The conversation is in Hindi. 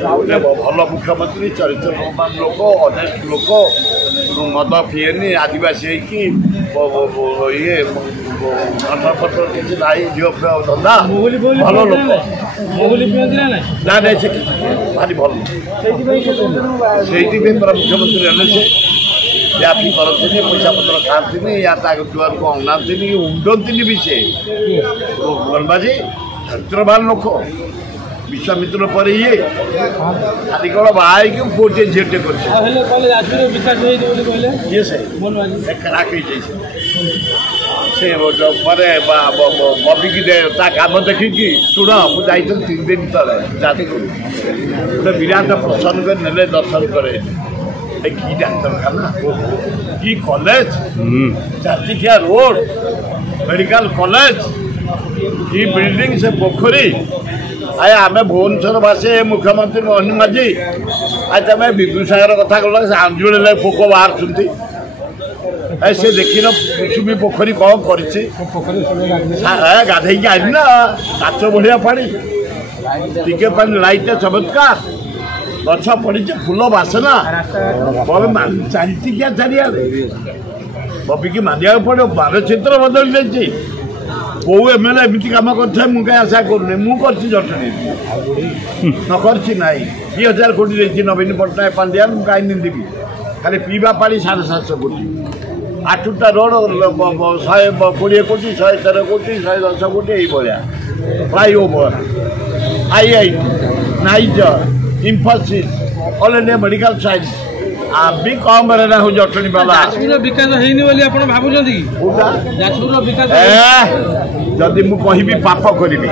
भल मुख्यमंत्री चरित्रवान लोक अनेस्ट लोक मद पिएनि आदिवासी ये अठपत्र किसी ना झील धंदा भल लोक ना ना से भारी भल से मुख्यमंत्री हेले से व्यापी करते पैसा पत्र खाती या दुआर को अनाती उंडती भी से बनबाजी चरित्रवान लोक विश्वामित्र पर ये खाली कौन बाहर कि पुटे झीटे कर बबी की काम देखिकी शुण मुझे 3 दिन तले जाती गोटे विराट प्रसन्न कर ने दर्शन करे कि डाक्तरखाना कि कॉलेज चातिखिया रोड मेडिकल कॉलेज कि बिल्डिंग से पोखरी आए आम भुवनेश्वर बासे मुख्यमंत्री मोहन माझी आज तुम विदुसागर कथा कल आंजुल पोक बाहर से देखिन कुसुमी पोखरी कौन कर गाधे आनी ना काच बढ़िया पानी टिके पानी लाइट चमत्कार गछ पड़ी फूल बासना चलती क्या चारियाड़े बबी की मानिया पड़ो बार चित्र बदल जाइए कौ एमएलए एमती कम कर मुझे आशा करूनी मुझे जटनी न कर 2000 कोटी रही नवीन पट्टनायक पांड्यान कहीं देवी खाली पीवा पा 750 कोटी 8टा रोड 120 कोटी 113 कोटी 110 कोटी ये flyover IIT niger Infosys all India medical science आबी कम रे ना हो जटनी वाला जाजपुर विकास हेनी बोली आपण भाबुछंती जाजपुर विकास जदी मु कहिबी पाप करिबी।